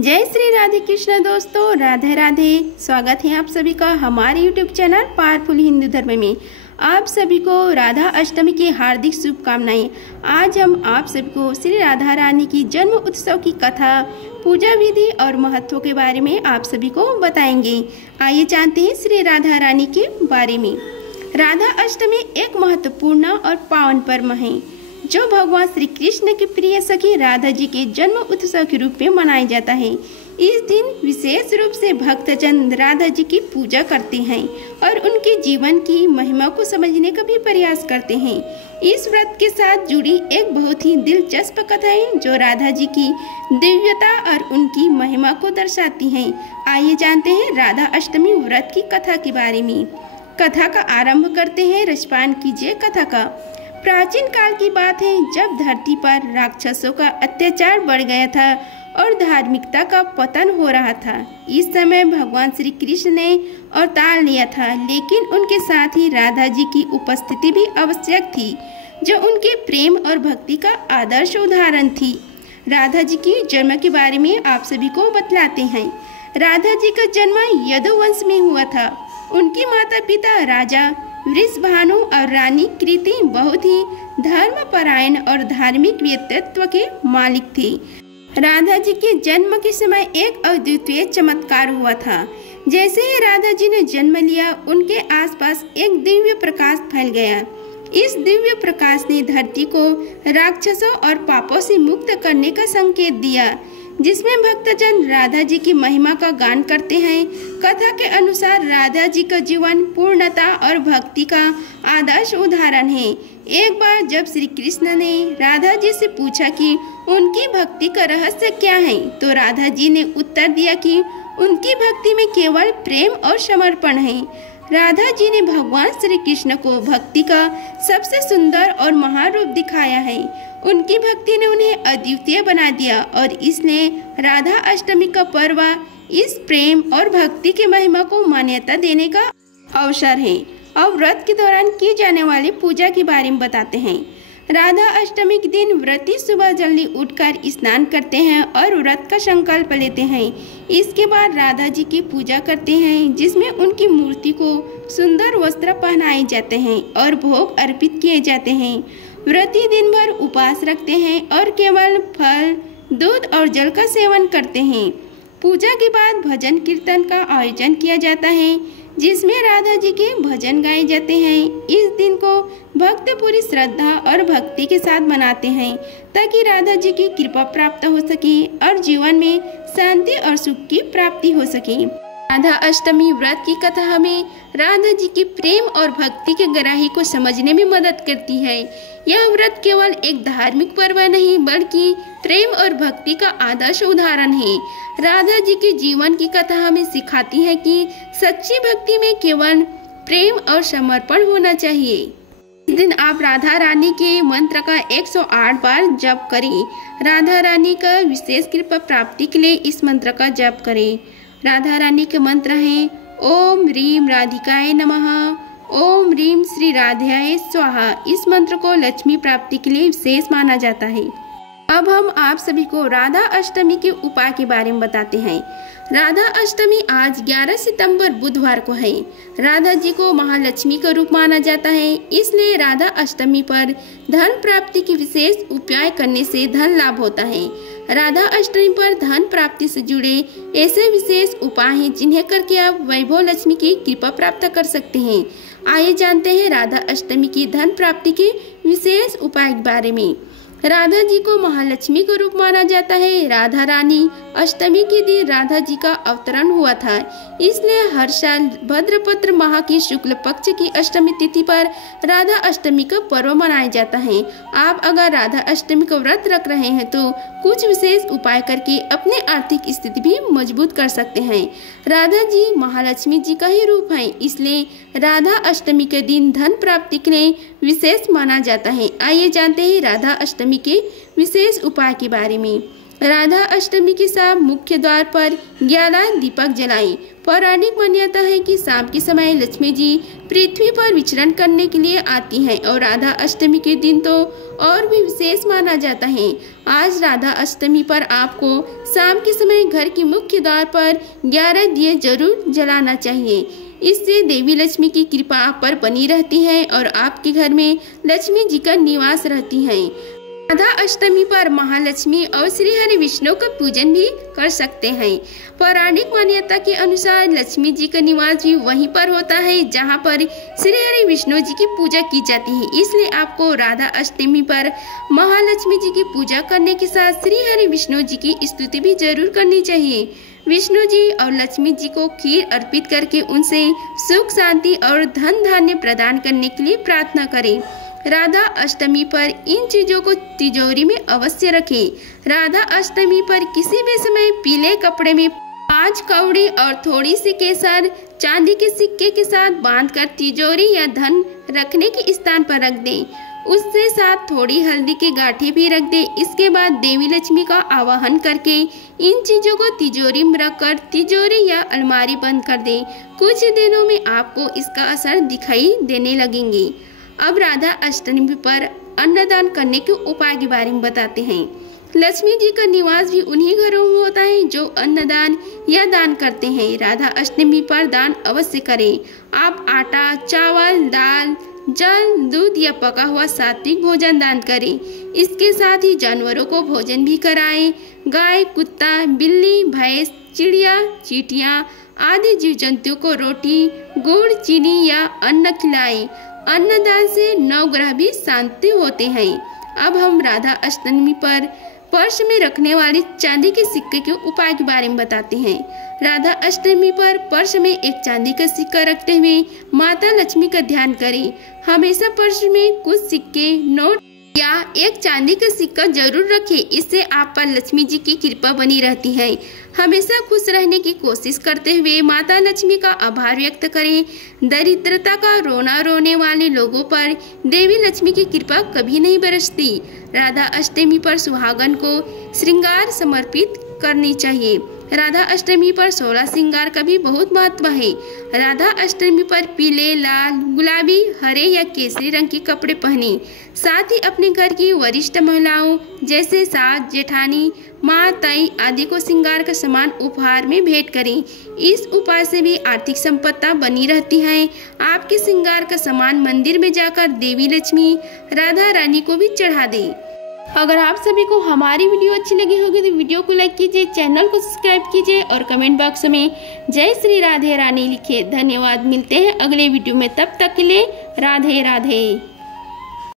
जय श्री राधे कृष्ण दोस्तों, राधे राधे। स्वागत है आप सभी का हमारे यूट्यूब चैनल पावरफुल हिंदू धर्म में। आप सभी को राधा अष्टमी की हार्दिक शुभकामनाएं। आज हम आप सभी को श्री राधा रानी की जन्म उत्सव की कथा, पूजा विधि और महत्व के बारे में आप सभी को बताएंगे। आइए जानते हैं श्री राधा रानी के बारे में। राधा अष्टमी एक महत्वपूर्ण और पावन पर्व है जो भगवान श्री कृष्ण की प्रिय सखी राधा जी के जन्म उत्सव के रूप में मनाया जाता है। इस दिन विशेष रूप से भक्तजन राधा जी की पूजा करते हैं और उनके जीवन की महिमा को समझने का भी प्रयास करते हैं। इस व्रत के साथ जुड़ी एक बहुत ही दिलचस्प कथा है जो राधा जी की दिव्यता और उनकी महिमा को दर्शाती है। आइए जानते हैं राधा अष्टमी व्रत की कथा के बारे में। कथा का आरंभ करते हैं। रसपान कीजिए कथा का। प्राचीन काल की बात है जब धरती पर राक्षसों का अत्याचार बढ़ गया था और धार्मिकता का पतन हो रहा था। इस समय भगवान श्री कृष्ण ने अवतार लिया था, लेकिन उनके साथ ही राधा जी की उपस्थिति भी आवश्यक थी जो उनके प्रेम और भक्ति का आदर्श उदाहरण थी। राधा जी की जन्म के बारे में आप सभी को बतलाते हैं। राधा जी का जन्म यदुवंश में हुआ था। उनके माता पिता राजा वृषभानु और रानी कृति बहुत ही धर्मपरायण और धार्मिक व्यक्तित्व के मालिक थे। राधा जी के जन्म के समय एक अद्वितीय चमत्कार हुआ था। जैसे ही राधा जी ने जन्म लिया, उनके आसपास एक दिव्य प्रकाश फैल गया। इस दिव्य प्रकाश ने धरती को राक्षसों और पापों से मुक्त करने का संकेत दिया, जिसमें भक्तजन राधा जी की महिमा का गान करते हैं। कथा के अनुसार राधा जी का जीवन पूर्णता और भक्ति का आदर्श उदाहरण है। एक बार जब श्री कृष्ण ने राधा जी से पूछा कि उनकी भक्ति का रहस्य क्या है, तो राधा जी ने उत्तर दिया कि उनकी भक्ति में केवल प्रेम और समर्पण है। राधा जी ने भगवान श्री कृष्ण को भक्ति का सबसे सुंदर और महान रूप दिखाया है। उनकी भक्ति ने उन्हें अद्वितीय बना दिया और इसलिए राधा अष्टमी का पर्व इस प्रेम और भक्ति की महिमा को मान्यता देने का अवसर है। अब व्रत के दौरान की जाने वाली पूजा के बारे में बताते हैं। राधा अष्टमी के दिन व्रती सुबह जल्दी उठकर स्नान करते हैं और व्रत का संकल्प लेते हैं। इसके बाद राधा जी की पूजा करते हैं, जिसमें उनकी मूर्ति को सुंदर वस्त्र पहनाए जाते हैं और भोग अर्पित किए जाते हैं। व्रती दिन भर उपवास रखते हैं और केवल फल, दूध और जल का सेवन करते हैं। पूजा के बाद भजन कीर्तन का आयोजन किया जाता है, जिसमें राधा जी के भजन गाए जाते हैं। इस दिन को भक्त पूरी श्रद्धा और भक्ति के साथ मनाते हैं ताकि राधा जी की कृपा प्राप्त हो सके और जीवन में शांति और सुख की प्राप्ति हो सके। राधा अष्टमी व्रत की कथा हमें राधा जी की प्रेम और भक्ति की गहराई को समझने में मदद करती है। यह व्रत केवल एक धार्मिक पर्व नहीं बल्कि प्रेम और भक्ति का आदर्श उदाहरण है। राधा जी के जीवन की कथा हमें सिखाती है कि सच्ची भक्ति में केवल प्रेम और समर्पण होना चाहिए। इस दिन आप राधा रानी के मंत्र का 108 बार जप करें। राधा रानी का विशेष कृपा प्राप्ति के लिए इस मंत्र का जप करें। राधा रानी के मंत्र हैं ओम ह्रीम राधिकाय नमः, ओम ह्रीम श्री राधाय स्वाहा। इस मंत्र को लक्ष्मी प्राप्ति के लिए विशेष माना जाता है। अब हम आप सभी को राधा अष्टमी के उपाय के बारे में बताते हैं। राधा अष्टमी आज 11 सितंबर बुधवार को है। राधा जी को महालक्ष्मी का रूप माना जाता है, इसलिए राधा अष्टमी पर धन प्राप्ति की विशेष उपाय करने से धन लाभ होता है। राधा अष्टमी पर धन प्राप्ति से जुड़े ऐसे विशेष उपाय हैं जिन्हें करके आप वैभव लक्ष्मी की कृपा प्राप्त कर सकते हैं। आइए जानते हैं राधा अष्टमी की धन प्राप्ति के विशेष उपाय के बारे में। राधा जी को महालक्ष्मी का रूप माना जाता है। राधा रानी अष्टमी के दिन राधा जी का अवतरण हुआ था, इसलिए हर साल भद्रपत्र माह की शुक्ल पक्ष की अष्टमी तिथि पर राधा अष्टमी का पर्व मनाया जाता है। आप अगर राधा अष्टमी का व्रत रख रहे हैं तो कुछ विशेष उपाय करके अपने आर्थिक स्थिति भी मजबूत कर सकते हैं। राधा जी महालक्ष्मी जी का ही रूप है, इसलिए राधा अष्टमी के दिन धन प्राप्ति के लिए विशेष माना जाता है। आइए जानते हैं राधा अष्टमी के विशेष उपाय के बारे में। राधा अष्टमी के शाम मुख्य द्वार पर 11 दीपक जलाएं। पौराणिक मान्यता है कि शाम के समय लक्ष्मी जी पृथ्वी पर विचरण करने के लिए आती हैं और राधा अष्टमी के दिन तो और भी विशेष माना जाता है। आज राधा अष्टमी पर आपको शाम के समय घर के मुख्य द्वार पर 11 दिए जरूर जलाना चाहिए। इससे देवी लक्ष्मी की कृपा आप पर बनी रहती है और आपके घर में लक्ष्मी जी का निवास रहती है। राधा अष्टमी पर महालक्ष्मी और श्री हरि विष्णु का पूजन भी कर सकते हैं। पौराणिक मान्यता के अनुसार लक्ष्मी जी का निवास भी वहीं पर होता है जहां पर श्री हरि विष्णु जी की पूजा की जाती है। इसलिए आपको राधा अष्टमी पर महालक्ष्मी जी की पूजा करने के साथ श्री हरि विष्णु जी की स्तुति भी जरूर करनी चाहिए। विष्णु जी और लक्ष्मी जी को खीर अर्पित करके उनसे सुख शांति और धन धान्य प्रदान करने के लिए प्रार्थना करें। राधा अष्टमी पर इन चीजों को तिजोरी में अवश्य रखें। राधा अष्टमी पर किसी भी समय पीले कपड़े में 5 कौड़ी और थोड़ी सी केसर चांदी के सिक्के के साथ बांधकर तिजोरी या धन रखने के स्थान पर रख दें। उससे साथ थोड़ी हल्दी के गांठें भी रख दें। इसके बाद देवी लक्ष्मी का आवाहन करके इन चीजों को तिजोरी में रखकर तिजोरी या अलमारी बंद कर दें। कुछ दिनों में आपको इसका असर दिखाई देने लगेंगे। अब राधा अष्टमी पर अन्नदान करने के उपाय के बारे में बताते हैं। लक्ष्मी जी का निवास भी उन्हीं घरों में होता है जो अन्नदान या दान करते हैं। राधा अष्टमी पर दान अवश्य करें। आप आटा, चावल, दाल, जल, दूध या पका हुआ सात्विक भोजन दान करें। इसके साथ ही जानवरों को भोजन भी कराएं। गाय, कुत्ता, बिल्ली, भैंस, चिड़िया, चींटियां आदि जीव जंतु को रोटी, गुड़, चीनी या अन्न खिलाएं। अन्नदान से नवग्रह भी शांति होते हैं। अब हम राधा अष्टमी पर पर्स में रखने वाली चांदी के सिक्के के उपाय के बारे में बताते हैं। राधा अष्टमी पर पर्स में एक चांदी का सिक्का रखते हुए माता लक्ष्मी का ध्यान करें। हमेशा पर्स में कुछ सिक्के, नोट या एक चांदी का सिक्का जरूर रखें। इससे आप पर लक्ष्मी जी की कृपा बनी रहती है। हमेशा खुश रहने की कोशिश करते हुए माता लक्ष्मी का आभार व्यक्त करें। दरिद्रता का रोना रोने वाले लोगों पर देवी लक्ष्मी की कृपा कभी नहीं बरसती। राधा अष्टमी पर सुहागन को श्रृंगार समर्पित करनी चाहिए। राधा अष्टमी पर 16 श्रृंगार का भी बहुत महत्व है। राधा अष्टमी पर पीले, लाल, गुलाबी, हरे या केसरी रंग के कपड़े पहने। साथ ही अपने घर की वरिष्ठ महिलाओं जैसे सास, जेठानी, माँ, ताई आदि को श्रृंगार का सामान उपहार में भेंट करें। इस उपाय से भी आर्थिक संपत्ति बनी रहती है। आपके श्रृंगार का सामान मंदिर में जाकर देवी लक्ष्मी, राधा रानी को भी चढ़ा दें। अगर आप सभी को हमारी वीडियो अच्छी लगी होगी तो वीडियो को लाइक कीजिए, चैनल को सब्सक्राइब कीजिए और कमेंट बॉक्स में जय श्री राधे रानी लिखिए। धन्यवाद। मिलते हैं अगले वीडियो में, तब तक के लिए राधे राधे।